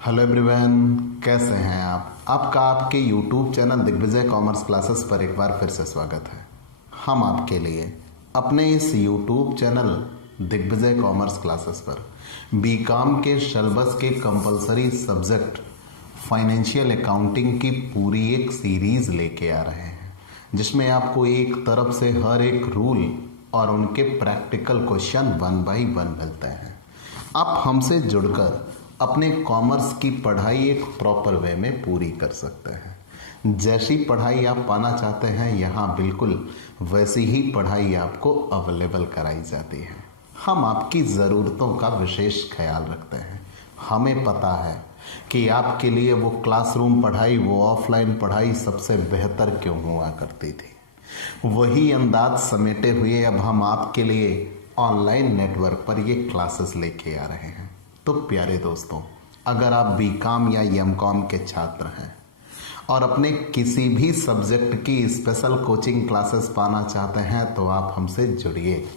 Hello everyone, कैसे हैं आप? आपका आपके YouTube channel Digvijay commerce classes पर एक बार फिर से स्वागत है। हम आपके लिए अपने इस YouTube channel Digvijay commerce classes पर बीकॉम के सिलेबस के कंपलसरी सब्जेक्ट फाइनेंशियल अकाउंटिंग की पूरी एक सीरीज लेके आ रहे हैं, जिसमें आपको एक तरफ से हर एक रूल और उनके प्रैक्टिकल क्वेश्चन 1 बाय 1 मिलते हैं। आप हमसे जुड़कर अपने कॉमर्स की पढ़ाई एक प्रॉपर वे में पूरी कर सकते हैं। जैसी पढ़ाई आप पाना चाहते हैं, यहाँ बिल्कुल वैसी ही पढ़ाई आपको अवेलेबल कराई जाती है। हम आपकी ज़रूरतों का विशेष ख्याल रखते हैं। हमें पता है कि आपके लिए वो क्लासरूम पढ़ाई, वो ऑफलाइन पढ़ाई सबसे बेहतर क्यों हुआ करती थी। वही अंदाज समेटे हुए अब हम आपके लिए ऑनलाइन नेटवर्क पर ये क्लासेस लेके आ रहे हैं। तो प्यारे दोस्तों, अगर आप बीकॉम या एमकॉम के छात्र हैं और अपने किसी भी सब्जेक्ट की स्पेशल कोचिंग क्लासेस पाना चाहते हैं तो आप हमसे जुड़िए।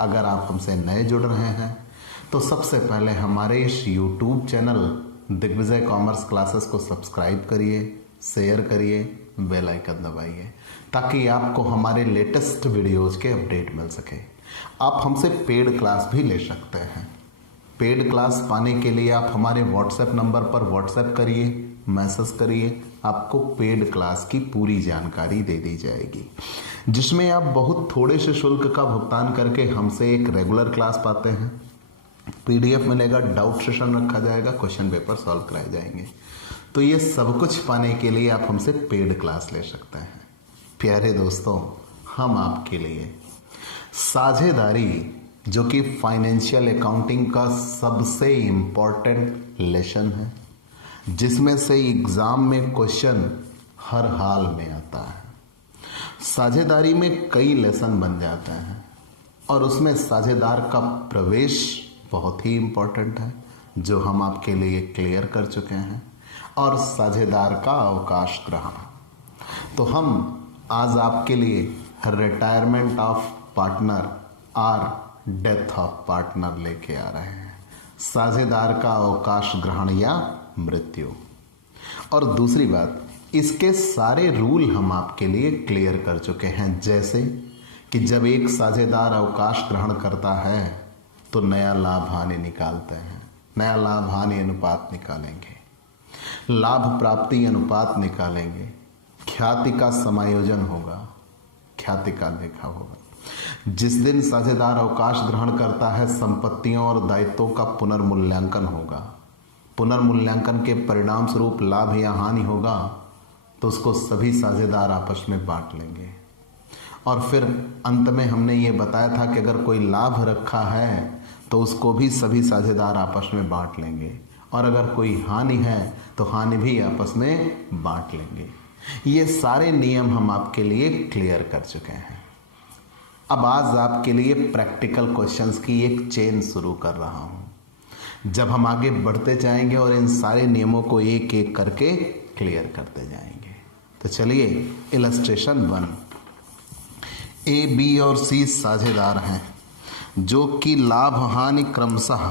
अगर आप हमसे नए जुड़ रहे हैं तो सबसे पहले हमारे इस YouTube channel Digvijay commerce classes को सब्सक्राइब करिए, शेयर करिए, बेल आइकन दबाइए ताकि आपको हमारे लेटेस्ट वीडियोज़ के अपडेट मिल सके। आप हमसे पेड क्लास भी ले सकते हैं। पेड क्लास पाने के लिए आप हमारे व्हाट्सएप नंबर पर व्हाट्सएप करिए, मैसेज करिए, आपको पेड क्लास की पूरी जानकारी दे दी जाएगी, जिसमें आप बहुत थोड़े से शुल्क का भुगतान करके हमसे एक रेगुलर क्लास पाते हैं। पीडीएफ मिलेगा, डाउट सेशन रखा जाएगा, क्वेश्चन पेपर सॉल्व कराए जाएंगे। तो ये सब कुछ पाने के लिए आप हमसे पेड क्लास ले सकते हैं। प्यारे दोस्तों, हम आपके लिए साझेदारी, जो कि फाइनेंशियल अकाउंटिंग का सबसे इम्पॉर्टेंट लेसन है, जिसमें से एग्ज़ाम में क्वेश्चन हर हाल में आता है। साझेदारी में कई लेसन बन जाते हैं और उसमें साझेदार का प्रवेश बहुत ही इम्पॉर्टेंट है, जो हम आपके लिए क्लियर कर चुके हैं, और साझेदार का अवकाश ग्रहण। तो हम आज आपके लिए रिटायरमेंट ऑफ पार्टनर और डेथ ऑफ पार्टनर लेके आ रहे हैं, साझेदार का अवकाश ग्रहण या मृत्यु। और दूसरी बात, इसके सारे रूल हम आपके लिए क्लियर कर चुके हैं, जैसे कि जब एक साझेदार अवकाश ग्रहण करता है तो नया लाभ हानि निकालते हैं, नया लाभ हानि अनुपात निकालेंगे, लाभ प्राप्ति अनुपात निकालेंगे, ख्याति का समायोजन होगा, ख्याति का लेखा होगा। जिस दिन साझेदार अवकाश ग्रहण करता है, संपत्तियों और दायित्वों का पुनर्मूल्यांकन होगा। पुनर्मूल्यांकन के परिणाम स्वरूप लाभ या हानि होगा तो उसको सभी साझेदार आपस में बांट लेंगे। और फिर अंत में हमने ये बताया था कि अगर कोई लाभ रखा है तो उसको भी सभी साझेदार आपस में बांट लेंगे, और अगर कोई हानि है तो हानि भी आपस में बांट लेंगे। ये सारे नियम हम आपके लिए क्लियर कर चुके हैं। अब आज आपके लिए प्रैक्टिकल क्वेश्चंस की एक चेन शुरू कर रहा हूं, जब हम आगे बढ़ते जाएंगे और इन सारे नियमों को एक एक करके क्लियर करते जाएंगे। तो चलिए, इलस्ट्रेशन 1। ए, बी और सी साझेदार हैं, जो कि लाभ हानि क्रमशः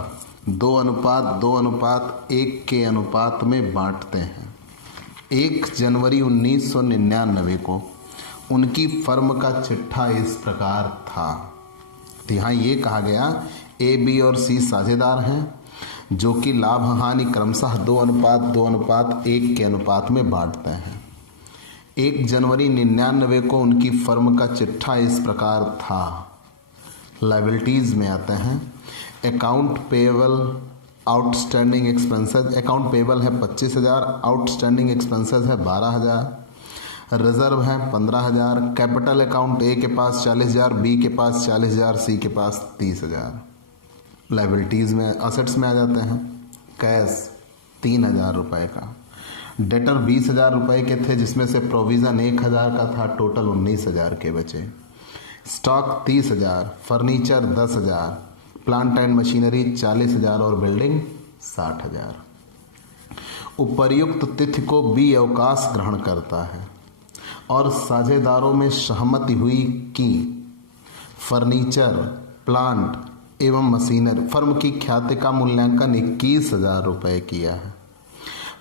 2:2:1 के अनुपात में बांटते हैं। 1 जनवरी 1999 को उनकी फर्म का चिट्ठा इस प्रकार था। तो यहाँ ये कहा गया, ए, बी और सी साझेदार हैं, जो कि लाभ हानि क्रमशः 2:2:1 के अनुपात में बांटते हैं। 1 जनवरी 1999 को उनकी फर्म का चिट्ठा इस प्रकार था। लायबिलिटीज़ में आते हैं, account payable, outstanding expenses. Account payable है 25,000, आउटस्टैंडिंग एक्सपेंसेस है 12,000, रिजर्व है 15,000, कैपिटल अकाउंट ए के पास 40,000, बी के पास 40,000, सी के पास 30,000। लायबिलिटीज़ में असेट्स में आ जाते हैं, कैश 3,000 रुपये का, डेटर 20,000 रुपये के थे, जिसमें से प्रोविज़न 1,000 का था, टोटल 19,000 के बचे। Stock 30,000, furniture 10,000, plant and machinery 40,000 और बिल्डिंग 60,000। उपर्युक्त तिथि को बी अवकाश ग्रहण करता है और साझेदारों में सहमति हुई कि फर्नीचर, प्लांट एवं मशीनरी फर्म की ख्याति का मूल्यांकन 21,000 रुपये किया है।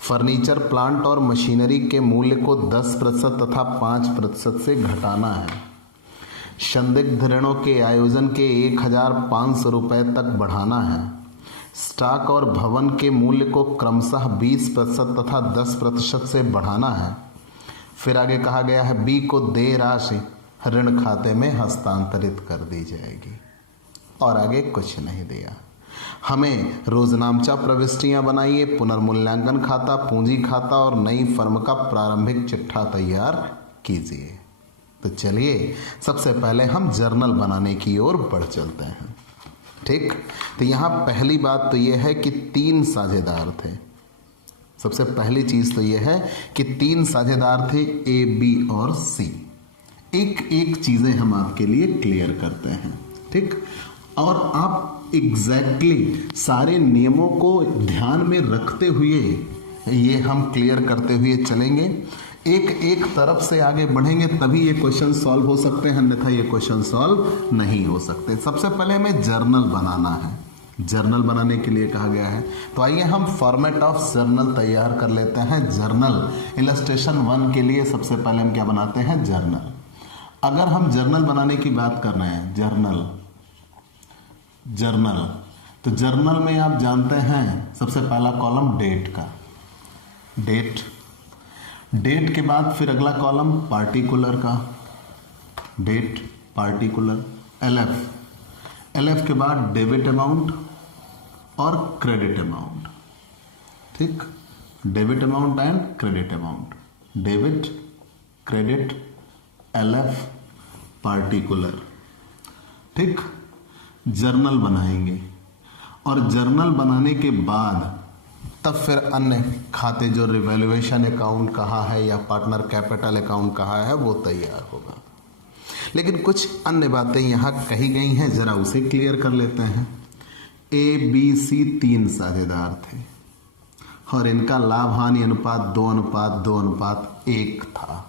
फर्नीचर, प्लांट और मशीनरी के मूल्य को 10% तथा 5% से घटाना है। संदिग्ध ऋणों के आयोजन के 1,500 रुपये तक बढ़ाना है। स्टॉक और भवन के मूल्य को क्रमशः 20% तथा 10% से बढ़ाना है। फिर आगे कहा गया है बी को देय राशि ऋण खाते में हस्तांतरित कर दी जाएगी, और आगे कुछ नहीं दिया। हमें रोजनामचा प्रविष्टियां बनाइए, पुनर्मूल्यांकन खाता, पूंजी खाता और नई फर्म का प्रारंभिक चिट्ठा तैयार कीजिए। तो चलिए सबसे पहले हम जर्नल बनाने की ओर बढ़ चलते हैं। ठीक, तो यहाँ पहली बात तो यह है कि 3 साझेदार थे। सबसे पहली चीज तो यह है कि 3 साझेदार थे, ए, बी और सी। एक एक चीजें हम आपके लिए क्लियर करते हैं। ठीक, और आप एग्जैक्टली सारे नियमों को ध्यान में रखते हुए ये हम क्लियर करते हुए चलेंगे। एक एक तरफ से आगे बढ़ेंगे तभी ये क्वेश्चन सॉल्व हो सकते हैं, अन्यथा ये क्वेश्चन सॉल्व नहीं हो सकते। सबसे पहले हमें जर्नल बनाना है। जर्नल बनाने के लिए कहा गया है, तो आइए हम फॉर्मेट ऑफ जर्नल तैयार कर लेते हैं। जर्नल इलस्ट्रेशन 1 के लिए सबसे पहले हम क्या बनाते हैं, जर्नल। अगर हम जर्नल बनाने की बात कर रहे हैं, जर्नल तो जर्नल में आप जानते हैं सबसे पहला कॉलम डेट का, डेट के बाद फिर अगला कॉलम पार्टिकुलर का, डेट पार्टिकुलर, एलएफ के बाद डेबिट अमाउंट और क्रेडिट अमाउंट। ठीक, debit amount and credit amount, debit, credit, LF, particular. ठीक, जर्नल बनाएंगे और जर्नल बनाने के बाद तब फिर अन्य खाते जो रिवैल्यूएशन अकाउंट कहाँ है या पार्टनर कैपिटल अकाउंट कहाँ है वो तैयार होगा। लेकिन कुछ अन्य बातें यहाँ कही गई हैं, जरा उसे क्लियर कर लेते हैं। ए, बी, सी 3 साझेदार थे और इनका लाभ हानि अनुपात 2:2:1 था।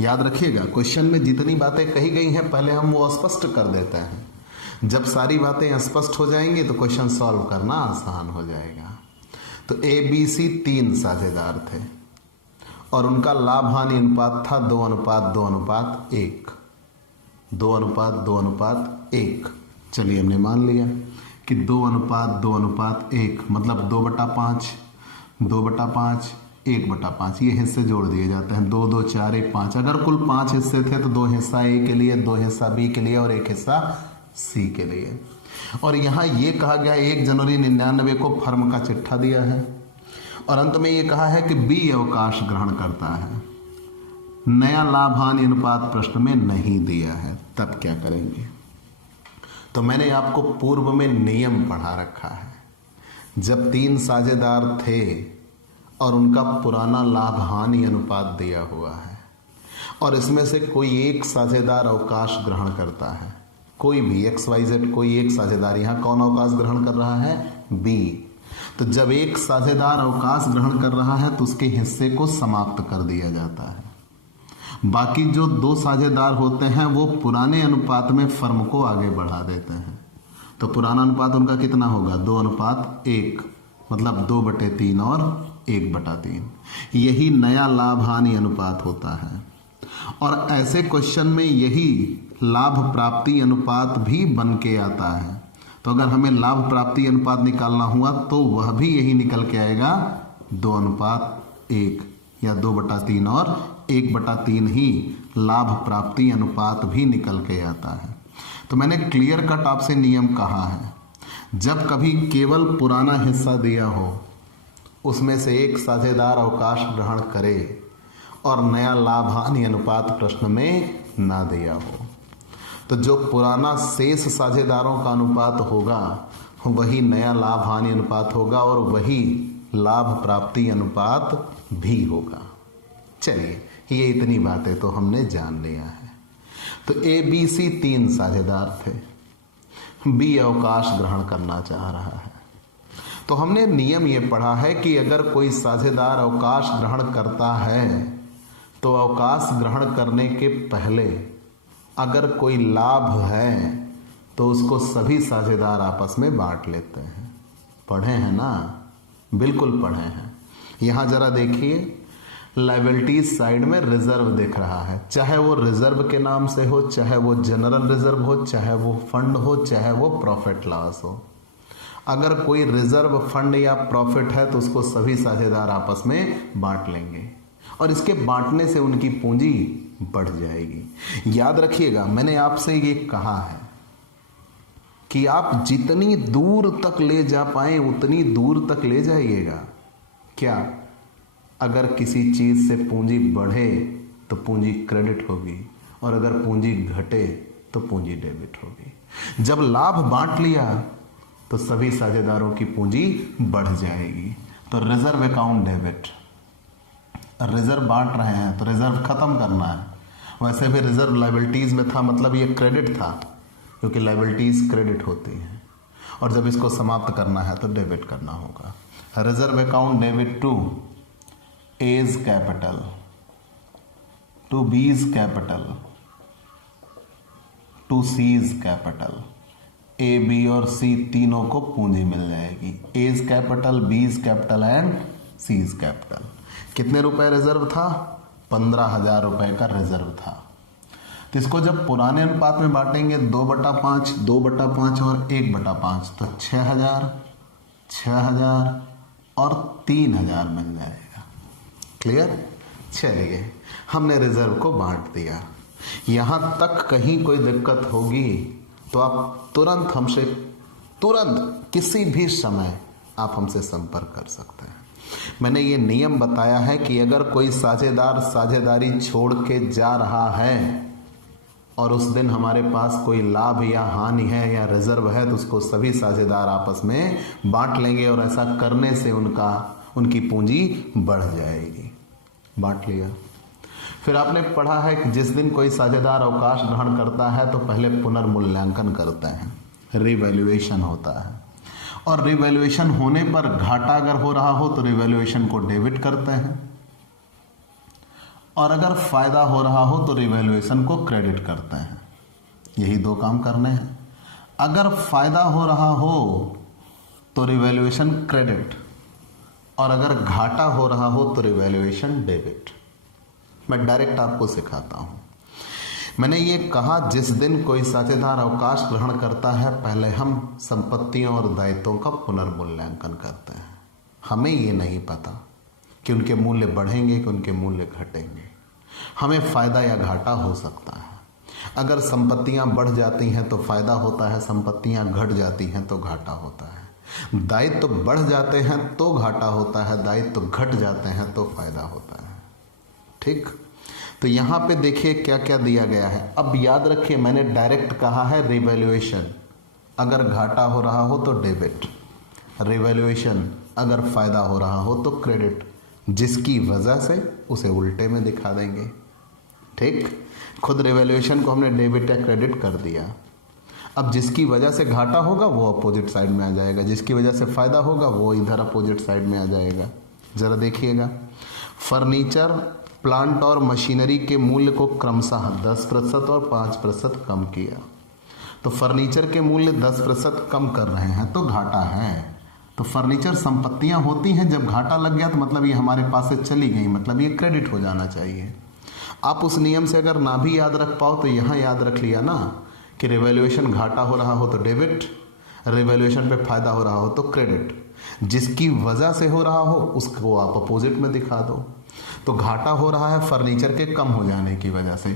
याद रखिएगा, क्वेश्चन में जितनी बातें कही गई हैं पहले हम वो स्पष्ट कर देते हैं। जब सारी बातें स्पष्ट हो जाएंगी तो क्वेश्चन सॉल्व करना आसान हो जाएगा। तो ए, बी, सी 3 साझेदार थे और उनका लाभ हानि अनुपात था 2:2:1, 2:2:1। चलिए हमने मान लिया कि 2:2:1 मतलब 2/5, 2/5, 1/5, ये हिस्से जोड़ दिए जाते हैं। 2, 2, 4, 1, 5। अगर कुल 5 हिस्से थे तो 2 हिस्सा ए के लिए, 2 हिस्सा बी के लिए और 1 हिस्सा सी के लिए। और यहाँ ये कहा गया 1 जनवरी 99 को फर्म का चिट्ठा दिया है और अंत में ये कहा है कि बी अवकाश ग्रहण करता है। नया लाभ हानि अनुपात प्रश्न में नहीं दिया है, तब क्या करेंगे? तो मैंने आपको पूर्व में नियम पढ़ा रखा है। जब 3 साझेदार थे और उनका पुराना लाभ हानि अनुपात दिया हुआ है और इसमें से कोई एक साझेदार अवकाश ग्रहण करता है, कोई भी XYZ कोई एक साझेदार, यहाँ कौन अवकाश ग्रहण कर रहा है? बी। तो जब एक साझेदार अवकाश ग्रहण कर रहा है तो उसके हिस्से को समाप्त कर दिया जाता है। बाकी जो 2 साझेदार होते हैं वो पुराने अनुपात में फर्म को आगे बढ़ा देते हैं। तो पुराना अनुपात उनका कितना होगा? 2:1, मतलब 2/3 और 1/3। यही नया लाभ हानि अनुपात होता है और ऐसे क्वेश्चन में यही लाभ प्राप्ति अनुपात भी बन के आता है। तो अगर हमें लाभ प्राप्ति अनुपात निकालना हुआ तो वह भी यही निकल के आएगा 2:1 या 2/3 और 1/3 ही लाभ प्राप्ति अनुपात भी निकल के आता है। तो मैंने क्लियर कट आपसे नियम कहा है, जब कभी केवल पुराना हिस्सा दिया हो उसमें से एक साझेदार अवकाश ग्रहण करे और नया लाभ हानि अनुपात प्रश्न में ना दिया हो तो जो पुराना शेष साझेदारों का अनुपात होगा वही नया लाभ हानि अनुपात होगा और वही लाभ प्राप्ति अनुपात भी होगा। चलिए, ये इतनी बातें तो हमने जान लिया है। तो ए, बी, सी 3 साझेदार थे, बी अवकाश ग्रहण करना चाह रहा है। तो हमने नियम ये पढ़ा है कि अगर कोई साझेदार अवकाश ग्रहण करता है तो अवकाश ग्रहण करने के पहले अगर कोई लाभ है तो उसको सभी साझेदार आपस में बांट लेते हैं। पढ़े हैं ना? बिल्कुल पढ़े हैं। यहां जरा देखिए, लायबिलिटीज साइड में रिजर्व दिख रहा है, चाहे वो रिजर्व के नाम से हो, चाहे वो जनरल रिजर्व हो, चाहे वो फंड हो, चाहे वो प्रॉफिट लॉस हो। अगर कोई रिजर्व, फंड या प्रॉफिट है तो उसको सभी साझेदार आपस में बांट लेंगे और इसके बांटने से उनकी पूंजी बढ़ जाएगी। याद रखिएगा, मैंने आपसे ये कहा है कि आप जितनी दूर तक ले जा पाए उतनी दूर तक ले जाइएगा। क्या? अगर किसी चीज से पूंजी बढ़े तो पूंजी क्रेडिट होगी और अगर पूंजी घटे तो पूंजी डेबिट होगी। जब लाभ बांट लिया तो सभी साझेदारों की पूंजी बढ़ जाएगी। तो रिजर्व अकाउंट डेबिट, रिजर्व बांट रहे हैं तो रिजर्व खत्म करना है। वैसे भी रिजर्व लायबिलिटीज में था, मतलब ये क्रेडिट था, क्योंकि लायबिलिटीज क्रेडिट होती हैं और जब इसको समाप्त करना है तो डेबिट करना होगा। Reserve account debit to A's capital, to B's capital, to C's capital. A, B और C तीनों को पूंजी मिल जाएगी। A's capital, B's capital and C's capital. कितने रुपए रिजर्व था? 15,000 रुपए का रिजर्व था। तो इसको जब पुराने अनुपात में बांटेंगे 2/5, 2/5 और 1/5 तो 6,000, 6,000 और 3,000 मिल जाएगा। क्लियर? चलिए, हमने रिजर्व को बांट दिया। यहां तक कहीं कोई दिक्कत होगी तो आप तुरंत हमसे, तुरंत किसी भी समय आप हमसे संपर्क कर सकते हैं। मैंने ये नियम बताया है कि अगर कोई साझेदार साझेदारी छोड़ के जा रहा है और उस दिन हमारे पास कोई लाभ या हानि है या रिजर्व है तो उसको सभी साझेदार आपस में बांट लेंगे और ऐसा करने से उनकी पूंजी बढ़ जाएगी। बांट लिया। फिर आपने पढ़ा है कि जिस दिन कोई साझेदार अवकाश ग्रहण करता है तो पहले पुनर्मूल्यांकन करते हैं, रिवैल्यूएशन होता है और रिवैल्यूएशन होने पर घाटा अगर हो रहा हो तो रिवैल्यूएशन को डेबिट करते हैं और अगर फायदा हो रहा हो तो रिवैल्यूएशन को क्रेडिट करते हैं। यही दो काम करने हैं। अगर फायदा हो रहा हो तो रिवैल्यूएशन क्रेडिट और अगर घाटा हो रहा हो तो रिवैल्यूएशन डेबिट। मैं डायरेक्ट आपको सिखाता हूं। मैंने ये कहा जिस दिन कोई साझेदार अवकाश ग्रहण करता है पहले हम संपत्तियों और दायित्वों का पुनर्मूल्यांकन करते हैं। हमें ये नहीं पता कि उनके मूल्य बढ़ेंगे कि उनके मूल्य घटेंगे। हमें फायदा या घाटा हो सकता है। अगर संपत्तियां बढ़ जाती हैं तो फायदा होता है, संपत्तियां घट जाती हैं तो घाटा होता है। दायित्व बढ़ जाते हैं तो घाटा होता है, दायित्व घट जाते हैं तो फायदा होता है। ठीक? तो यहां पे देखिए क्या क्या दिया गया है। अब याद रखिए, मैंने डायरेक्ट कहा है रिवैल्यूएशन अगर घाटा हो रहा हो तो डेबिट, रिवैल्यूएशन अगर फायदा हो रहा हो तो क्रेडिट, जिसकी वजह से उसे उल्टे में दिखा देंगे। ठीक? खुद रिवैल्यूएशन को हमने डेबिट या क्रेडिट कर दिया। अब जिसकी वजह से घाटा होगा वो अपोजिट साइड में आ जाएगा, जिसकी वजह से फायदा होगा वो इधर अपोजिट साइड में आ जाएगा। जरा देखिएगा, फर्नीचर, प्लांट और मशीनरी के मूल्य को क्रमशः 10% और 5% कम किया। तो फर्नीचर के मूल्य 10% कम कर रहे हैं तो घाटा है। तो फर्नीचर संपत्तियां होती हैं, जब घाटा लग गया तो मतलब ये हमारे पास से चली गई, मतलब ये क्रेडिट हो जाना चाहिए। आप उस नियम से अगर ना भी याद रख पाओ तो यहाँ याद रख लिया ना कि रिवैल्यूएशन घाटा हो रहा हो तो डेबिट, रिवैल्यूएशन पे फायदा हो रहा हो तो क्रेडिट, जिसकी वजह से हो रहा हो उसको आप अपोजिट में दिखा दो। तो घाटा हो रहा है फर्नीचर के कम हो जाने की वजह से।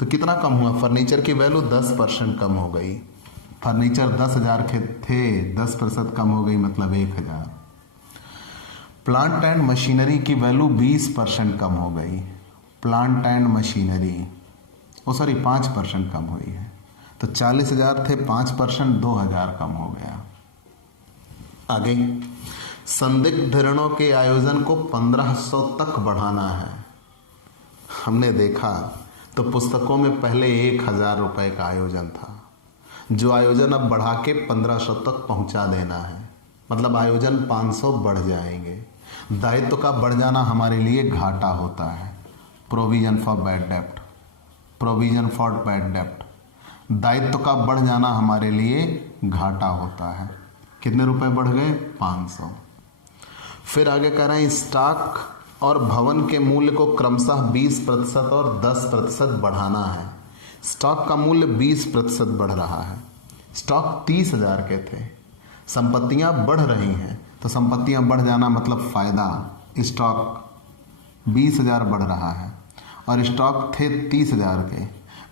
तो कितना कम हुआ? फर्नीचर की वैल्यू 10% कम हो गई। फर्नीचर 10,000 के थे, 10% कम हो गई मतलब 1,000। प्लांट एंड मशीनरी की वैल्यू 20% कम हो गई। प्लांट एंड मशीनरी 5% कम हुई है। तो 40,000 थे, 5% 2,000 कम हो गया। आगे, संदिग्ध ऋणों के आयोजन को 1,500 तक बढ़ाना है। हमने देखा तो पुस्तकों में पहले 1,000 रुपए का आयोजन था, जो आयोजन अब बढ़ा के 1,500 तक पहुंचा देना है। मतलब आयोजन 500 बढ़ जाएंगे। दायित्व का बढ़ जाना हमारे लिए घाटा होता है। Provision for bad dept, provision for bad डेप्ट, दायित्व का बढ़ जाना हमारे लिए घाटा होता है। कितने रुपए बढ़ गए? 500। फिर आगे कह रहे हैं स्टॉक और भवन के मूल्य को क्रमशः 20% और 10% बढ़ाना है। स्टॉक का मूल्य 20% बढ़ रहा है। स्टॉक 30,000 के थे, संपत्तियां बढ़ रही हैं, तो संपत्तियां बढ़ जाना मतलब फायदा। स्टॉक 20,000 बढ़ रहा है और स्टॉक थे 30,000 के,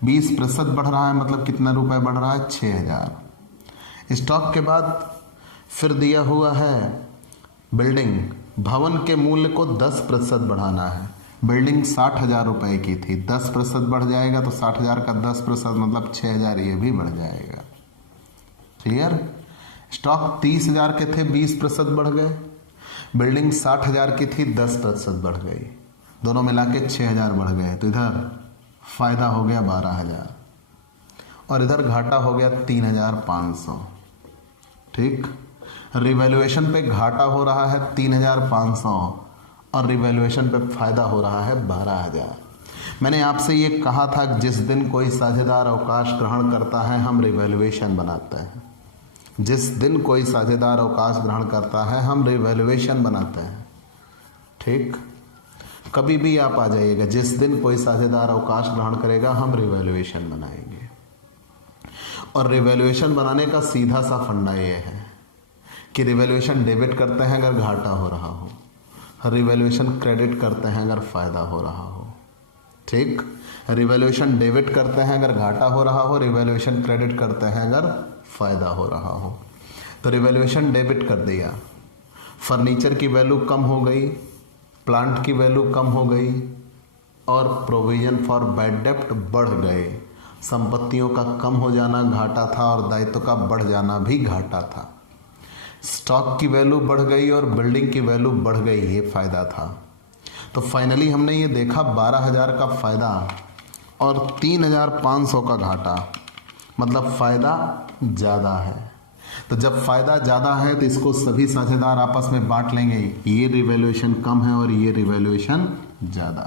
20% बढ़ रहा है मतलब कितना रुपए बढ़ रहा है? 6,000। स्टॉक के बाद फिर दिया हुआ है बिल्डिंग, भवन के मूल्य को 10% बढ़ाना है। बिल्डिंग 60,000 रुपए की थी, 10% बढ़ जाएगा तो 60,000 का 10% मतलब 6,000, ये भी बढ़ जाएगा। क्लियर? स्टॉक 30,000 के थे, 20% बढ़ गए। बिल्डिंग 60,000 की थी, 10% बढ़ गई। दोनों मिला के 6,000 बढ़ गए, तो इधर फायदा हो गया 12,000 और इधर घाटा हो गया 3,500। ठीक, रिवैल्यूएशन पे घाटा हो रहा है 3,500 और रिवैल्यूएशन पे फायदा हो रहा है 12,000। मैंने आपसे ये कहा था कि जिस दिन कोई साझेदार अवकाश ग्रहण करता है हम रिवैल्यूएशन बनाते हैं। जिस दिन कोई साझेदार अवकाश ग्रहण करता है हम रिवैल्यूएशन बनाते हैं। ठीक, कभी भी आप आ जाइएगा, जिस दिन कोई साझेदार अवकाश ग्रहण करेगा हम रिवैल्यूएशन बनाएंगे। और रिवैल्यूएशन बनाने का सीधा सा फंडा ये है कि रिवैल्यूएशन डेबिट करते हैं अगर घाटा हो रहा हो, रिवैल्यूएशन क्रेडिट करते हैं अगर फायदा हो रहा हो। ठीक, रिवैल्यूएशन डेबिट करते हैं अगर घाटा हो रहा हो, रिवैल्यूएशन क्रेडिट करते हैं अगर फायदा हो रहा हो। तो रिवैल्यूएशन डेबिट कर दिया, फर्नीचर की वैल्यू कम हो गई, प्लांट की वैल्यू कम हो गई और प्रोविजन फॉर बैड डेप्ट बढ़ गए। संपत्तियों का कम हो जाना घाटा था और दायित्व का बढ़ जाना भी घाटा था। स्टॉक की वैल्यू बढ़ गई और बिल्डिंग की वैल्यू बढ़ गई, ये फायदा था। तो फाइनली हमने ये देखा 12,000 का फायदा और 3,500 का घाटा, मतलब फायदा ज़्यादा है। तो जब फायदा ज़्यादा है तो इसको सभी साझेदार आपस में बांट लेंगे। ये रिवैल्यूएशन कम है और ये रिवैल्यूएशन ज़्यादा।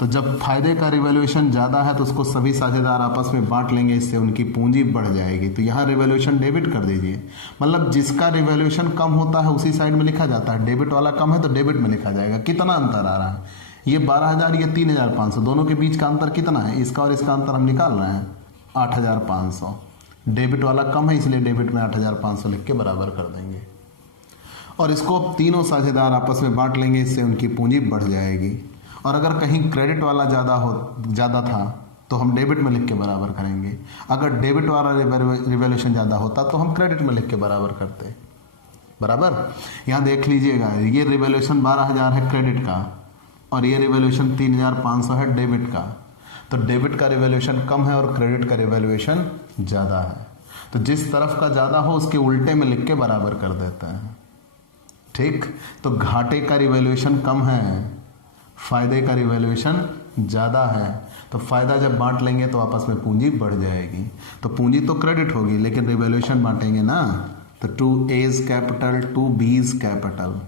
तो जब फायदे का रिवैल्यूएशन ज़्यादा है तो उसको सभी साझेदार आपस में बांट लेंगे, इससे उनकी पूंजी बढ़ जाएगी। तो यहाँ रिवैल्यूएशन डेबिट कर दीजिए, मतलब जिसका रिवैल्यूएशन कम होता है उसी साइड में लिखा जाता है। डेबिट वाला कम है तो डेबिट में लिखा जाएगा। कितना अंतर आ रहा है? ये 12,000, ये 3,500, दोनों के बीच का अंतर कितना है? इसका और इसका अंतर हम निकाल रहे हैं 8,500। डेबिट वाला कम है इसलिए डेबिट में 8,500 लिख के बराबर कर देंगे और इसको तीनों साझेदार आपस में बांट लेंगे, इससे उनकी पूंजी बढ़ जाएगी। और अगर कहीं क्रेडिट वाला ज़्यादा था तो हम डेबिट में लिख के बराबर करेंगे। अगर डेबिट वाला रिवैल्यूएशन ज़्यादा होता तो हम क्रेडिट में लिख के बराबर करते। बराबर, यहाँ देख लीजिएगा, ये रिवैल्यूएशन 12,000 है क्रेडिट का और ये रिवैल्यूएशन 3,500 है डेबिट का। तो डेबिट का रिवैल्यूएशन कम है और क्रेडिट का रिवैल्यूएशन ज़्यादा है। तो जिस तरफ का ज़्यादा हो उसके उल्टे में लिख के बराबर कर देते हैं। ठीक, तो घाटे का रिवैल्यूएशन कम है, फायदे का रिवैल्यूएशन ज़्यादा है। तो फायदा जब बांट लेंगे तो आपस में पूंजी बढ़ जाएगी। तो पूंजी तो क्रेडिट होगी लेकिन रिवैल्यूएशन बांटेंगे ना, तो 2A's कैपिटल 2B's कैपिटल,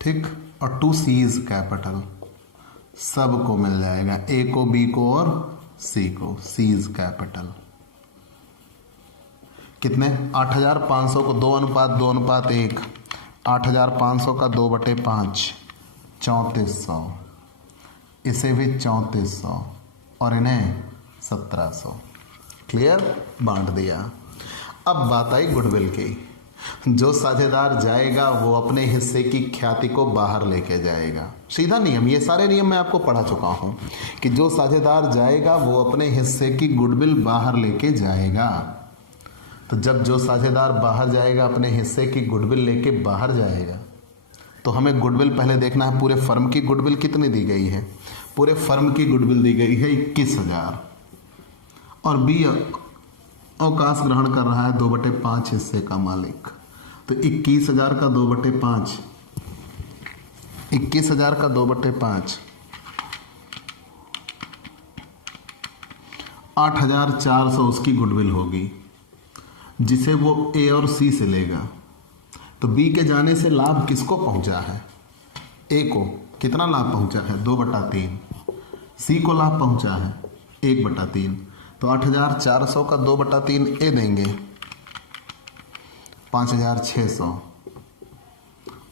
ठीक, और 2C's कैपिटल सबको मिल जाएगा, ए को, बी को और सी को। C's कैपिटल कितने? 8,500 को 2:2:1, 8,500 का 2/5 3400, इसे भी 3400 और इन्हें 1700। क्लियर? बांट दिया। अब बात आई गुडविल की। जो साझेदार जाएगा वो अपने हिस्से की ख्याति को बाहर लेके जाएगा। सीधा नियम, ये सारे नियम मैं आपको पढ़ा चुका हूं कि जो साझेदार जाएगा वो अपने हिस्से की गुडविल बाहर लेके जाएगा। तो जब जो साझेदार बाहर जाएगा अपने हिस्से की गुडविल लेके बाहर जाएगा तो हमें गुडविल पहले देखना है पूरे फर्म की गुडविल कितनी दी गई है। पूरे फर्म की गुडविल दी गई है 21,000 और बी अवकाश ग्रहण कर रहा है 2/5 हिस्से का मालिक। तो 21,000 का 2/5, 21,000 का 2/5 8,400 उसकी गुडविल होगी जिसे वो ए और सी से लेगा। तो बी के जाने से लाभ किसको पहुंचा है? ए को। कितना लाभ पहुंचा है? 2/3। सी को लाभ पहुंचा है 1/3। तो 8,400 का 2/3 ए देंगे 5,600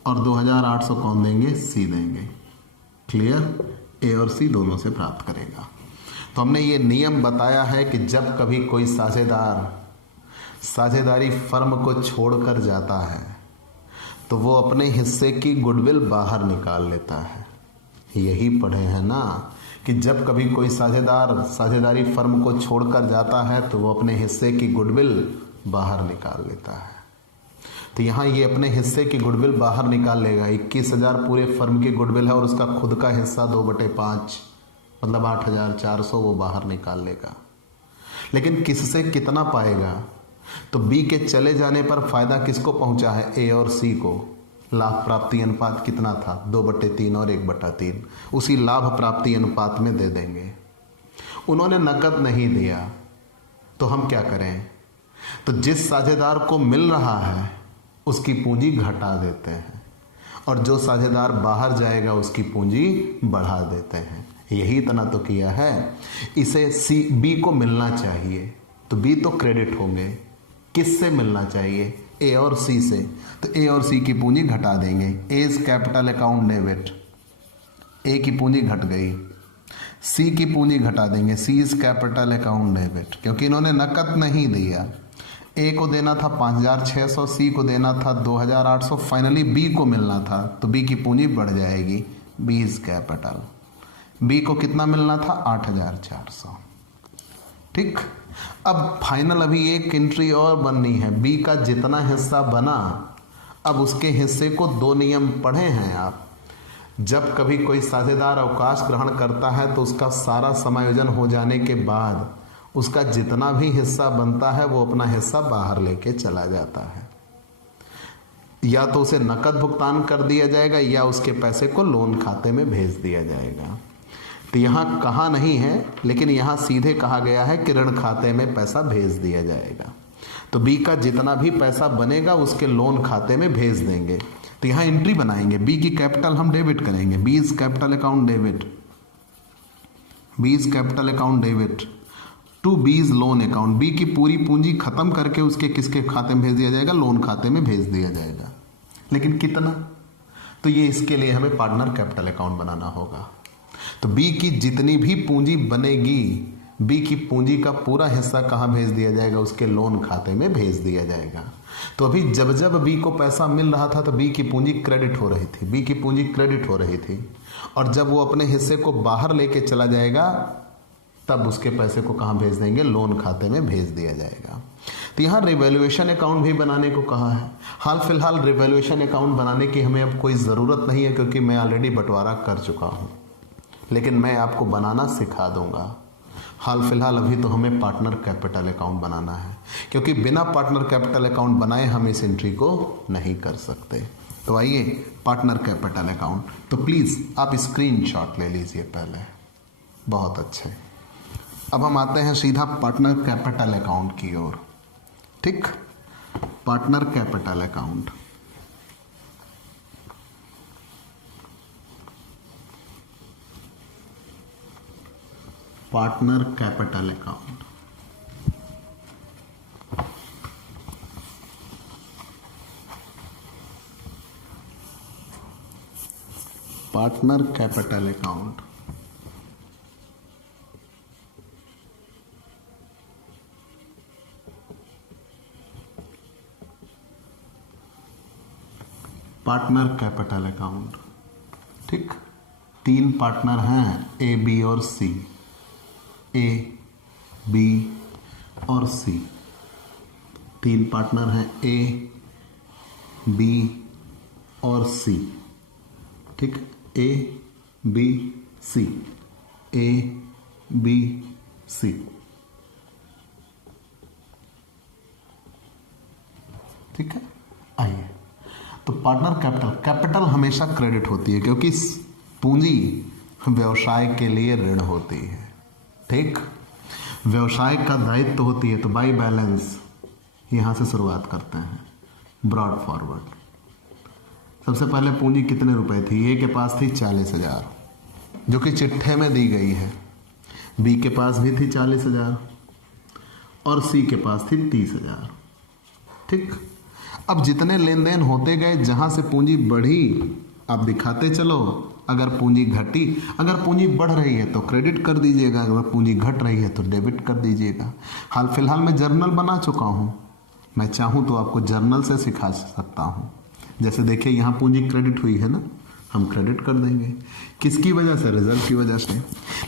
और 2800 कौन देंगे? सी देंगे। क्लियर? ए और सी दोनों से प्राप्त करेगा। तो हमने ये नियम बताया है कि जब कभी कोई साझेदार साझेदारी फर्म को छोड़कर जाता है तो वो अपने हिस्से की गुडविल बाहर निकाल लेता है। यही पढ़े हैं ना कि जब कभी कोई साझेदार साझेदारी फर्म को छोड़कर जाता है तो वो अपने हिस्से की गुडविल बाहर निकाल लेता है। तो यहाँ ये अपने हिस्से की गुडविल बाहर निकाल लेगा। 21,000 पूरे फर्म की गुडविल है और उसका खुद का हिस्सा 2/5 मतलब 8,400 वो बाहर निकाल लेगा। लेकिन किससे कितना पाएगा? तो बी के चले जाने पर फायदा किसको पहुंचा है? ए और सी को। लाभ प्राप्ति अनुपात कितना था? 2/3 और 1/3। उसी लाभ प्राप्ति अनुपात में दे देंगे। उन्होंने नकद नहीं दिया तो हम क्या करें? तो जिस साझेदार को मिल रहा है उसकी पूंजी घटा देते हैं और जो साझेदार बाहर जाएगा उसकी पूंजी बढ़ा देते हैं। यही इतना तो किया है। इसे सी बी को मिलना चाहिए तो बी तो क्रेडिट होंगे। किससे मिलना चाहिए? ए और सी से। तो ए और सी की पूंजी घटा देंगे। ए इज कैपिटल अकाउंट डेबिट, ए की पूंजी घट गई। सी की पूंजी घटा देंगे, सी इज कैपिटल अकाउंट डेबिट, क्योंकि इन्होंने नकद नहीं दिया। ए को देना था 5,600, सी को देना था 2,800, फाइनली बी को मिलना था तो बी की पूंजी बढ़ जाएगी। B is capital. बी को कितना मिलना था? 8,400। ठीक। अब फाइनल अभी एक एंट्री और बननी है। बी का जितना हिस्सा बना, अब उसके हिस्से को 2 नियम पढ़े हैं आप। जब कभी कोई साझेदार अवकाश ग्रहण करता है तो उसका सारा समायोजन हो जाने के बाद उसका जितना भी हिस्सा बनता है वो अपना हिस्सा बाहर लेके चला जाता है। या तो उसे नकद भुगतान कर दिया जाएगा या उसके पैसे को लोन खाते में भेज दिया जाएगा। तो यहाँ कहा नहीं है, लेकिन यहाँ सीधे कहा गया है कि ऋण खाते में पैसा भेज दिया जाएगा। तो बी का जितना भी पैसा बनेगा उसके लोन खाते में भेज देंगे। तो यहाँ एंट्री बनाएंगे। बी की कैपिटल हम डेबिट करेंगे। B is capital account debit, B is capital account debit to B is loan account. B की पूरी पूंजी खत्म करके उसके किसके खाते में भेज दिया जाएगा? लोन खाते में भेज दिया जाएगा। लेकिन कितना? तो ये इसके लिए हमें पार्टनर कैपिटल अकाउंट बनाना होगा। तो बी की जितनी भी पूंजी बनेगी, बी की पूंजी का पूरा हिस्सा कहाँ भेज दिया जाएगा? उसके लोन खाते में भेज दिया जाएगा। तो अभी जब जब बी को पैसा मिल रहा था तो बी की पूंजी क्रेडिट हो रही थी, बी की पूंजी क्रेडिट हो रही थी। और जब वो अपने हिस्से को बाहर लेके चला जाएगा तब उसके पैसे को कहाँ भेज देंगे? लोन खाते में भेज दिया जाएगा। तो यहाँ रिवैल्यूएशन अकाउंट भी बनाने को कहा है। हाल फिलहाल रिवैल्यूएशन अकाउंट बनाने की हमें अब कोई ज़रूरत नहीं है क्योंकि मैं ऑलरेडी बंटवारा कर चुका हूँ, लेकिन मैं आपको बनाना सिखा दूंगा। हाल फिलहाल अभी तो हमें पार्टनर कैपिटल अकाउंट बनाना है, क्योंकि बिना पार्टनर कैपिटल अकाउंट बनाए हम इस एंट्री को नहीं कर सकते। तो आइए पार्टनर कैपिटल अकाउंट, तो प्लीज़ आप स्क्रीनशॉट ले लीजिए पहले। बहुत अच्छे। अब हम आते हैं सीधा पार्टनर कैपिटल अकाउंट की ओर। ठीक। Partner capital account, partner capital account. Partner capital account partner capital account. ठीक। 3 पार्टनर हैं, ए, बी और सी। ए, बी और सी 3 पार्टनर हैं, ए, बी और सी। ठीक। ए, बी, सी, ए, बी, सी। ठीक है। आइए, तो पार्टनर कैपिटल हमेशा क्रेडिट होती है क्योंकि पूंजी व्यवसाय के लिए ऋण होती है। ठीक। व्यवसाय का दायित्व होती है, तो बाई बैलेंस यहां से शुरुआत करते हैं। Brought forward. सबसे पहले पूंजी कितने रुपए थी? ए के पास थी 40,000 जो कि चिट्ठे में दी गई है। बी के पास भी थी 40,000 और सी के पास थी 30,000। ठीक। अब जितने लेन देन होते गए, जहां से पूंजी बढ़ी आप दिखाते चलो। अगर पूंजी घटी, अगर पूंजी बढ़ रही है तो क्रेडिट कर दीजिएगा, अगर पूंजी घट रही है तो डेबिट कर दीजिएगा। हाल फिलहाल मैं जर्नल बना चुका हूं, मैं चाहूं तो आपको जर्नल से सिखा सकता हूं। जैसे देखिए यहाँ पूंजी क्रेडिट हुई है ना, हम क्रेडिट कर देंगे। किसकी वजह से? रिजर्व की वजह से।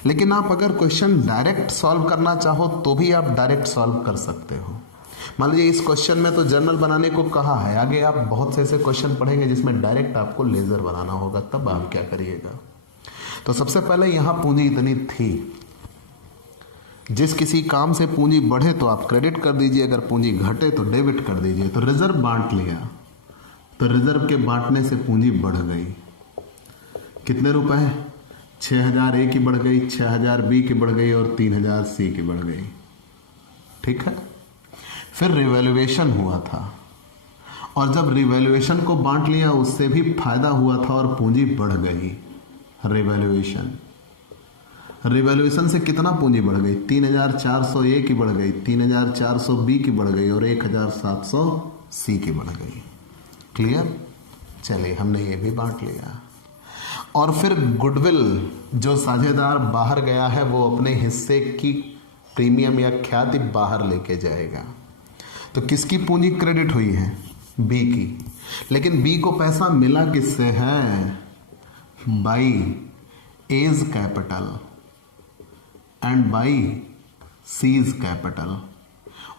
लेकिन आप अगर क्वेश्चन डायरेक्ट सॉल्व करना चाहो तो भी आप डायरेक्ट सॉल्व कर सकते हो। मान लीजिए इस क्वेश्चन में तो जर्नल बनाने को कहा है, आगे आप बहुत से ऐसे क्वेश्चन पढ़ेंगे जिसमें डायरेक्ट आपको लेजर बनाना होगा, तब आप क्या करिएगा। तो सबसे पहले यहां पूंजी इतनी थी, जिस किसी काम से पूंजी बढ़े तो आप क्रेडिट कर दीजिए, अगर पूंजी घटे तो डेबिट कर दीजिए। तो रिजर्व बांट लिया, तो रिजर्व के बांटने से पूंजी बढ़ गई। कितने रुपए? 6000 ए की बढ़ गई, 6000 बी की बढ़ गई और 3000 सी की बढ़ गई। ठीक है। फिर रिवैल्यूएशन हुआ था, और जब रिवैल्यूएशन को बांट लिया उससे भी फायदा हुआ था और पूंजी बढ़ गई। रिवैल्यूएशन से कितना पूंजी बढ़ गई? 3400 ए की बढ़ गई, 3400 बी की बढ़ गई और 1700 सी की बढ़ गई। क्लियर? चलिए हमने ये भी बांट लिया। और फिर गुडविल, जो साझेदार बाहर गया है वो अपने हिस्से की प्रीमियम या ख्याति बाहर लेके जाएगा। तो किसकी पूंजी क्रेडिट हुई है? बी की। लेकिन बी को पैसा मिला किससे है? By A's capital and by C's capital.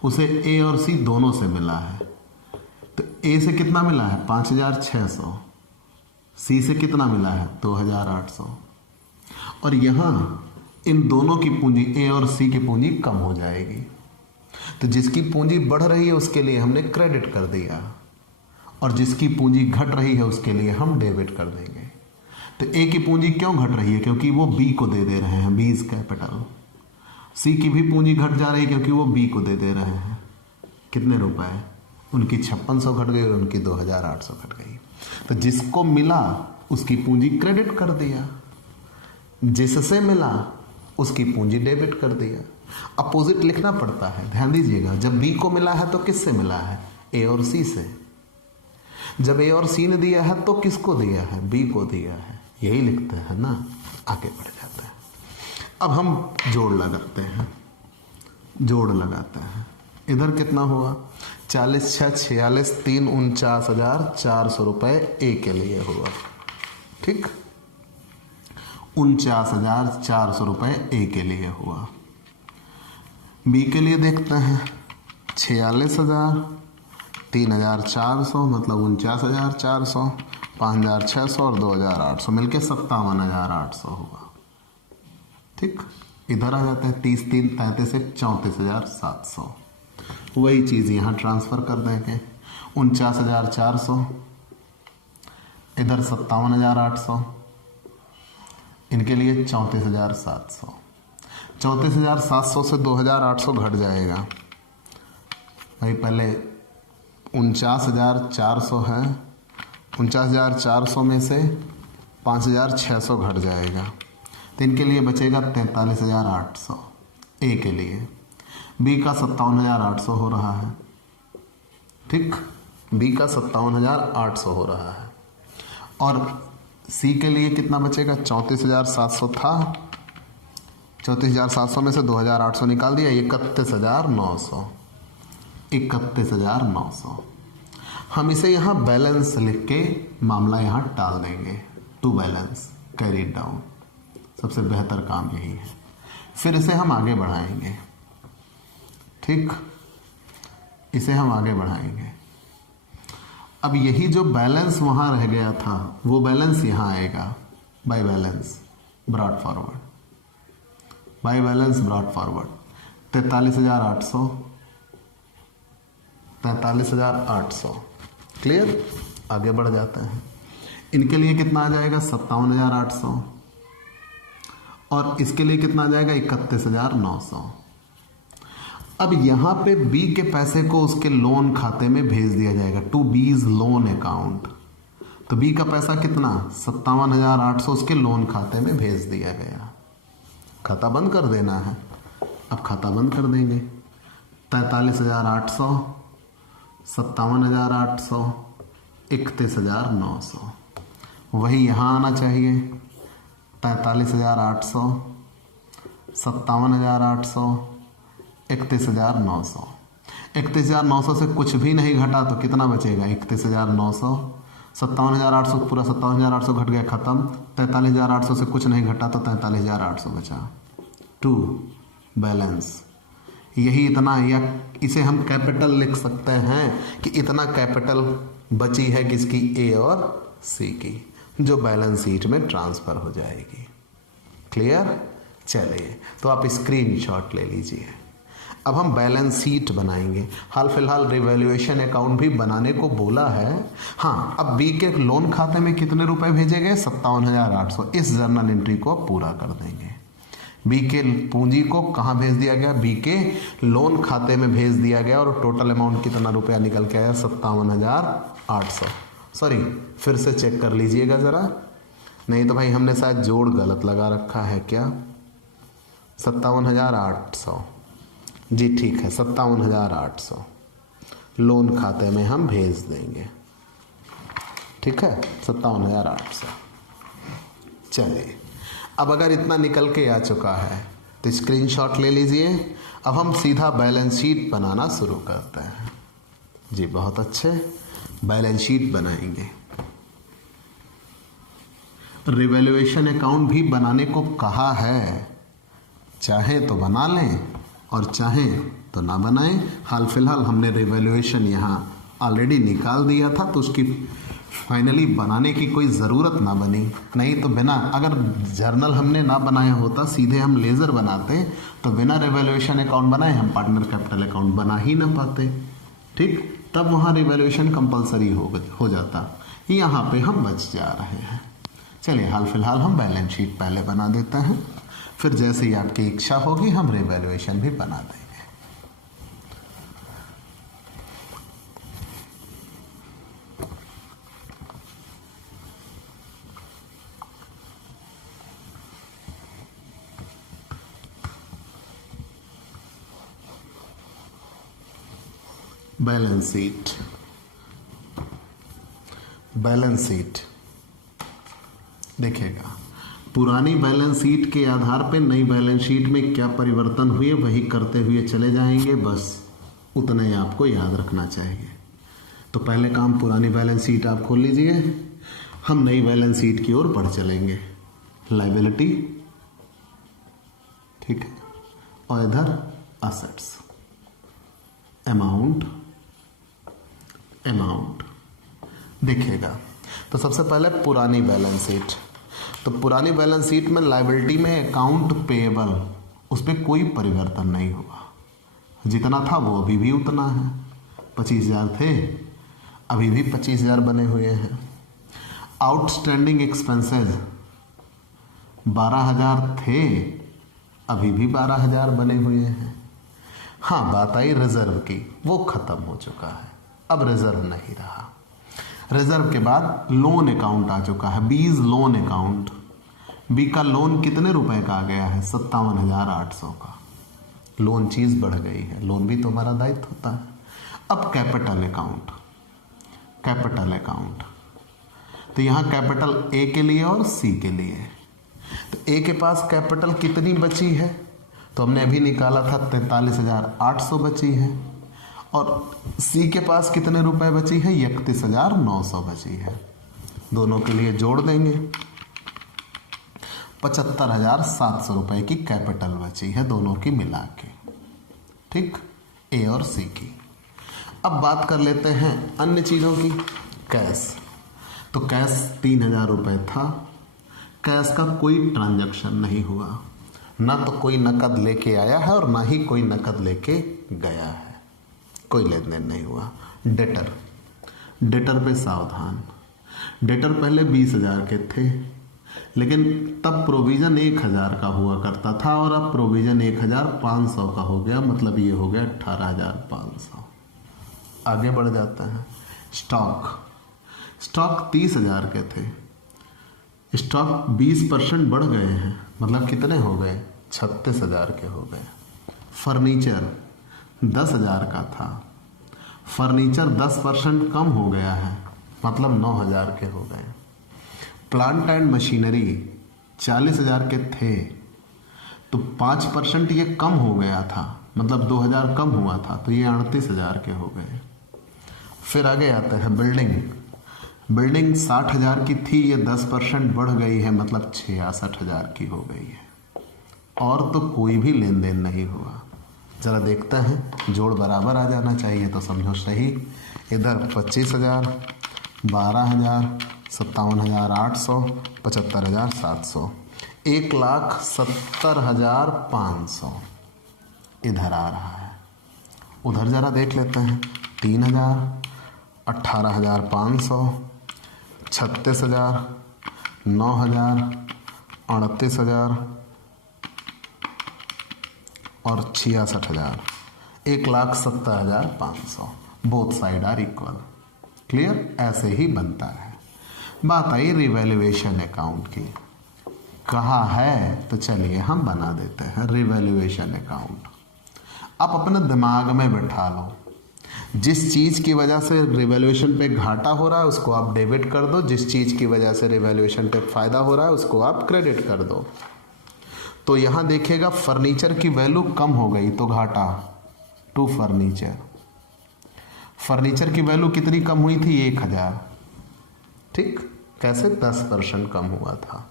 उसे ए और सी दोनों से मिला है। तो ए से कितना मिला है? 5600। सी से कितना मिला है? 2800। और यहां इन दोनों की पूंजी, ए और सी की पूंजी कम हो जाएगी। तो जिसकी पूंजी बढ़ रही है उसके लिए हमने क्रेडिट कर दिया, और जिसकी पूंजी घट रही है उसके लिए हम डेबिट कर देंगे। तो ए की पूंजी क्यों घट रही है? क्योंकि वो बी को दे रहे हैं, बीज कैपिटल। सी की भी पूंजी घट जा रही है क्योंकि वो बी को दे रहे हैं। कितने रुपए? उनकी 5600 घट गई और उनकी 2800 घट गई। तो जिसको मिला उसकी पूंजी क्रेडिट कर दिया, जिससे मिला उसकी पूंजी डेबिट कर दिया। अपोजिट लिखना पड़ता है, ध्यान दीजिएगा। जब बी को मिला है तो किससे मिला है? ए और सी से। जब ए और सी ने दिया है तो किसको दिया है? बी को दिया है। यही लिखते हैं ना, आगे बढ़ जाते हैं। अब हम जोड़ लगाते हैं, जोड़ लगाते हैं। इधर कितना हुआ? 40 6 46 3 49,400 रुपए ए के लिए हुआ। ठीक, 49,400 रुपए ए के लिए हुआ। बी के लिए देखते हैं, 46,000, 3,400 मतलब 49,400, 5,600 और 2,800 मिलके 57,800 हुआ। ठीक, इधर आ जाते हैं। 30 3 33 34,700। वही चीज़ यहाँ ट्रांसफ़र कर देंगे। 49,400, इधर 57,800, इनके लिए 34,700। 34,700 से 2,800 घट जाएगा भाई। पहले 49,400 है, 49,400 में से 5,600 घट जाएगा, तो इनके लिए बचेगा 43,800 ए के लिए। बी का 57,800 हो रहा है। ठीक, बी का 57,800 हो रहा है। और सी के लिए कितना बचेगा? 34,700 था, 34,700 में से 2,800 निकाल दिया, 31,900। 31,900। हम इसे यहाँ बैलेंस लिख के मामला यहाँ टाल देंगे। टू बैलेंस कैरी डाउन, सबसे बेहतर काम यही है। फिर इसे हम आगे बढ़ाएंगे। ठीक, इसे हम आगे बढ़ाएंगे। अब यही जो बैलेंस वहाँ रह गया था वो बैलेंस यहाँ आएगा। By balance brought forward, by balance brought forward. 43,800, 43,800। Clear? आगे बढ़ जाते हैं। इनके लिए कितना आ जाएगा? 57,800। और इसके लिए कितना आ जाएगा? 31,900। अब यहाँ पे बी के पैसे को उसके लोन खाते में भेज दिया जाएगा, टू बीज लोन अकाउंट। तो बी का पैसा कितना? 57,800 उसके लोन खाते में भेज दिया गया। खाता बंद कर देना है। अब खाता बंद कर देंगे। 43,800 57,800, 31,900। वही यहाँ आना चाहिए, 43,800, 57,800, 31,900। 31,900 से कुछ भी नहीं घटा तो कितना बचेगा? 31,900। 57,800 पूरा 57,800 घट गया, ख़त्म। 43,800 से कुछ नहीं घटा तो 43,800 बचा। 2 बैलेंस, यही इतना, या इसे हम कैपिटल लिख सकते हैं कि इतना कैपिटल बची है किसकी? ए और सी की, जो बैलेंस शीट में ट्रांसफ़र हो जाएगी। क्लियर? चलिए, तो आप स्क्रीनशॉट ले लीजिए। अब हम बैलेंस शीट बनाएंगे। हाल फिलहाल रिवैल्यूएशन अकाउंट भी बनाने को बोला है। हाँ, अब बी के लोन खाते में कितने रुपए भेजे गए? 57,800। इस जर्नल एंट्री को पूरा कर देंगे। बी के पूंजी को कहाँ भेज दिया गया? बी के लोन खाते में भेज दिया गया, और टोटल अमाउंट कितना रुपया निकल के आया? 57,800। सॉरी, फिर से चेक कर लीजिएगा ज़रा, नहीं तो भाई हमने शायद जोड़ गलत लगा रखा है क्या? 57,800, जी ठीक है, 57,800 लोन खाते में हम भेज देंगे। ठीक है, 57,800। चलिए, अब अगर इतना निकल के आ चुका है तो स्क्रीनशॉट ले लीजिए। अब हम सीधा बैलेंस शीट बनाना शुरू करते हैं। जी बहुत अच्छे, बैलेंस शीट बनाएंगे। रिवैल्यूएशन अकाउंट भी बनाने को कहा है, चाहे तो बना लें और चाहे तो ना बनाएं। हाल फिलहाल हमने रिवैल्यूएशन यहाँ ऑलरेडी निकाल दिया था, तो उसकी फाइनली बनाने की कोई ज़रूरत ना बनी। नहीं तो बिना, अगर जर्नल हमने ना बनाया होता, सीधे हम लेज़र बनाते, तो बिना रिवैल्यूएशन अकाउंट बनाए हम पार्टनर कैपिटल अकाउंट बना ही ना पाते। ठीक, तब वहाँ रिवैल्यूएशन कंपलसरी हो जाता। यहाँ पे हम बच जा रहे हैं। चलिए, हाल फिलहाल हम बैलेंस शीट पहले बना देते हैं, फिर जैसे ही आपकी इच्छा होगी हम रिवैल्यूएशन भी बना देंगे। बैलेंस शीट, बैलेंस शीट देखिएगा, पुरानी बैलेंस शीट के आधार पे नई बैलेंस शीट में क्या परिवर्तन हुए वही करते हुए चले जाएंगे, बस उतना ही आपको याद रखना चाहिए। तो पहले काम पुरानी बैलेंस शीट आप खोल लीजिए, हम नई बैलेंस शीट की ओर बढ़ चलेंगे। लायबिलिटी, ठीक है, और इधर असेट्स, अमाउंट, अमाउंट देखिएगा। तो सबसे पहले पुरानी बैलेंस शीट, तो पुरानी बैलेंस शीट में लायबिलिटी में अकाउंट पेएबल, उस पर कोई परिवर्तन नहीं हुआ, जितना था वो अभी भी उतना है। 25,000 थे, अभी भी 25,000 बने हुए हैं। आउटस्टैंडिंग एक्सपेंसेस 12,000 थे, अभी भी 12,000 बने हुए हैं। हाँ, बात आई रिजर्व की, वो खत्म हो चुका है, अब रिजर्व नहीं रहा। रिजर्व के बाद लोन अकाउंट आ चुका है, बीज लोन अकाउंट। बी का लोन कितने रुपए का आ गया है? 57,800 का। लोन चीज बढ़ गई है, लोन भी तो हमारा दायित्व होता है। अब कैपिटल अकाउंट, कैपिटल अकाउंट, तो यहाँ कैपिटल ए के लिए और सी के लिए। तो ए के पास कैपिटल कितनी बची है? तो हमने अभी निकाला था 43,800 बची है, और सी के पास कितने रुपए बची है? 31,900 बची है। दोनों के लिए जोड़ देंगे, 75,700 रुपए की कैपिटल बची है दोनों की मिला के। ठीक, ए और सी की। अब बात कर लेते हैं अन्य चीज़ों की। कैश, तो कैश 3,000 रुपये था। कैश का कोई ट्रांजैक्शन नहीं हुआ, ना तो कोई नकद लेके आया है और ना ही कोई नकद लेके गया है, कोई लेन देन नहीं हुआ। डेटर, डेटर पे सावधान। डेटर पहले 20,000 के थे, लेकिन तब प्रोविज़न 1,000 का हुआ करता था, और अब प्रोविज़न 1,500 का हो गया, मतलब ये हो गया 18,500। आगे बढ़ जाता है। स्टॉक, स्टॉक 30,000 के थे, स्टॉक 20% बढ़ गए हैं, मतलब कितने हो गए? 36,000 के हो गए। फर्नीचर 10,000 का था, फर्नीचर 10% कम हो गया है, मतलब 9,000 के हो गए। प्लांट एंड मशीनरी 40,000 के थे, तो 5% ये कम हो गया था, मतलब 2,000 कम हुआ था, तो ये 38,000 के हो गए। फिर आगे आते हैं बिल्डिंग 60,000 की थी, ये 10% बढ़ गई है, मतलब 66,000 की हो गई है। और तो कोई भी लेन देन नहीं हुआ। ज़रा देखते हैं, जोड़ बराबर आ जाना चाहिए तो समझो सही। इधर 25,000, 12,000, 57,800, 75,700, 1,70,500 इधर आ रहा है। उधर ज़रा देख लेते हैं, 3,000, 18,500, 36,000, 9,000, 38,000 और 66,000, 1,70,500। Both side are equal. Clear? ऐसे ही बनता है। बात आई रिवैल्यूएशन अकाउंट की। कहा है तो चलिए हम बना देते हैं रिवैल्यूएशन अकाउंट। आप अपने दिमाग में बैठा लो, जिस चीज़ की वजह से रिवैल्यूएशन पे घाटा हो रहा है उसको आप डेबिट कर दो, जिस चीज़ की वजह से रिवैल्यूएशन पे फायदा हो रहा है उसको आप क्रेडिट कर दो। तो यहाँ देखिएगा फर्नीचर की वैल्यू कम हो गई तो घाटा टू फर्नीचर। फर्नीचर की वैल्यू कितनी कम हुई थी? 1,000। ठीक, कैसे? 10% कम हुआ था।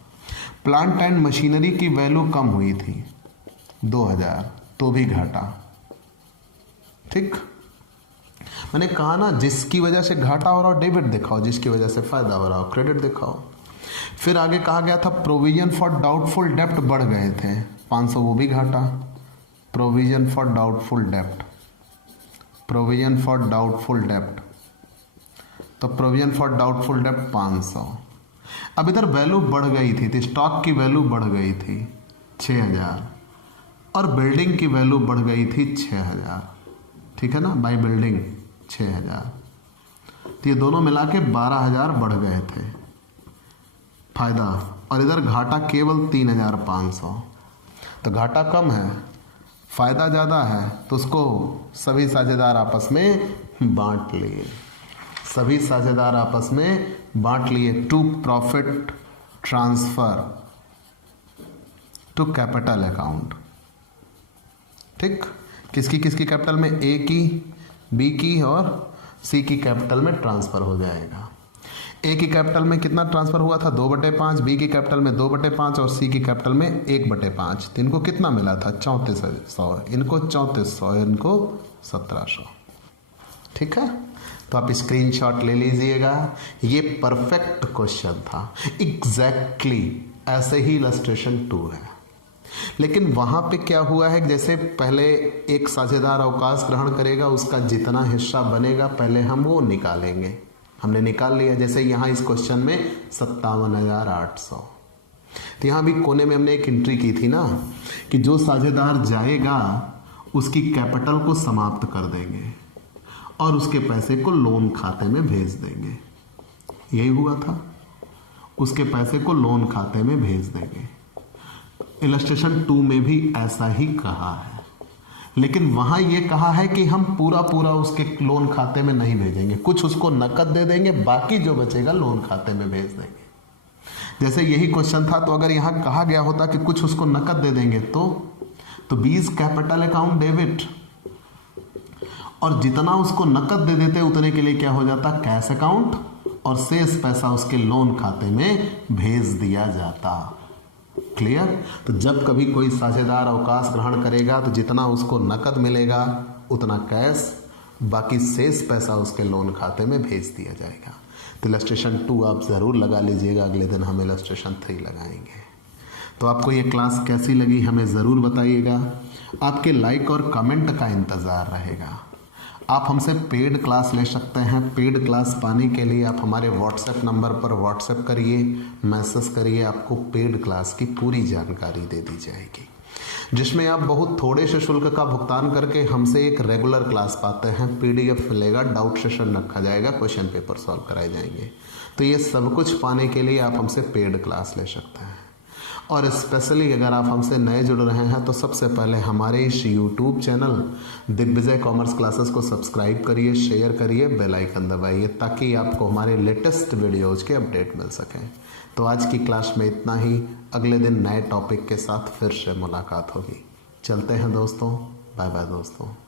प्लांट एंड मशीनरी की वैल्यू कम हुई थी 2,000, तो भी घाटा। ठीक, मैंने कहा ना, जिसकी वजह से घाटा हो रहा हो डेबिट दिखाओ, जिसकी वजह से फायदा हो रहा हो क्रेडिट दिखाओ। फिर आगे कहा गया था प्रोविजन फॉर डाउटफुल डेप्ट बढ़ गए थे 500, वो भी घाटा। Provision for doubtful dept, provision for doubtful डेप्ट, तो प्रोविजन फॉर डाउटफुल डेप्ट 500। अब इधर वैल्यू बढ़ गई थी, तो स्टॉक की वैल्यू बढ़ गई थी 6,000 और बिल्डिंग की वैल्यू बढ़ गई थी 6,000। ठीक है ना, बाई बिल्डिंग 6,000, तो ये दोनों मिला के 12,000 बढ़ गए थे फायदा। और इधर घाटा केवल 3,500, तो घाटा कम है फायदा ज़्यादा है, तो उसको सभी साझेदार आपस में बांट लिए, सभी साझेदार आपस में बांट लिए। To profit transfer to capital account. ठीक, किसकी किसकी कैपिटल में? ए की, बी की और सी की कैपिटल में ट्रांसफर हो जाएगा। ए की कैपिटल में कितना ट्रांसफर हुआ था? 2/5, बी की कैपिटल में 2/5 और सी की कैपिटल में 1/5। तो इनको कितना मिला था? 3400, इनको 3400, इनको 1700। ठीक है, तो आप स्क्रीनशॉट ले लीजिएगा। ये परफेक्ट क्वेश्चन था, एग्जैक्टली ऐसे ही इलस्ट्रेशन 2 है। लेकिन वहां पे क्या हुआ है, जैसे पहले एक साझेदार अवकाश ग्रहण करेगा, उसका जितना हिस्सा बनेगा पहले हम वो निकालेंगे। हमने निकाल लिया, जैसे यहाँ इस क्वेश्चन में 57,800। तो यहाँ भी कोने में हमने एक एंट्री की थी ना कि जो साझेदार जाएगा उसकी कैपिटल को समाप्त कर देंगे और उसके पैसे को लोन खाते में भेज देंगे। यही हुआ था, उसके पैसे को लोन खाते में भेज देंगे। इलस्ट्रेशन 2 में भी ऐसा ही कहा है, लेकिन वहां ये कहा है कि हम पूरा उसके लोन खाते में नहीं भेजेंगे, कुछ उसको नकद दे देंगे, बाकी जो बचेगा लोन खाते में भेज देंगे। जैसे यही क्वेश्चन था, तो अगर यहां कहा गया होता कि कुछ उसको नकद दे देंगे तो 20 कैपिटल अकाउंट डेबिट, और जितना उसको नकद दे देते उतने के लिए क्या हो जाता? कैश अकाउंट, और शेष पैसा उसके लोन खाते में भेज दिया जाता। क्लियर? तो जब कभी कोई साझेदार अवकाश ग्रहण करेगा तो जितना उसको नकद मिलेगा उतना कैश, बाकी शेष पैसा उसके लोन खाते में भेज दिया जाएगा। तो इलस्ट्रेशन 2 आप ज़रूर लगा लीजिएगा, अगले दिन हम इलस्ट्रेशन 3 लगाएंगे। तो आपको ये क्लास कैसी लगी हमें ज़रूर बताइएगा। आपके लाइक और कमेंट का इंतज़ार रहेगा। आप हमसे पेड क्लास ले सकते हैं। पेड क्लास पाने के लिए आप हमारे व्हाट्सएप नंबर पर व्हाट्सएप करिए, मैसेज करिए, आपको पेड क्लास की पूरी जानकारी दे दी जाएगी, जिसमें आप बहुत थोड़े से शुल्क का भुगतान करके हमसे एक रेगुलर क्लास पाते हैं। PDF मिलेगा, डाउट सेशन रखा जाएगा, क्वेश्चन पेपर सॉल्व कराए जाएंगे। तो ये सब कुछ पाने के लिए आप हमसे पेड क्लास ले सकते हैं। और स्पेशली अगर आप हमसे नए जुड़ रहे हैं तो सबसे पहले हमारे इस YouTube channel Digvijay commerce classes को सब्सक्राइब करिए, शेयर करिए, बेल आइकन दबाइए ताकि आपको हमारे लेटेस्ट वीडियोज़ के अपडेट मिल सकें। तो आज की क्लास में इतना ही। अगले दिन नए टॉपिक के साथ फिर से मुलाकात होगी। चलते हैं दोस्तों, बाय बाय दोस्तों।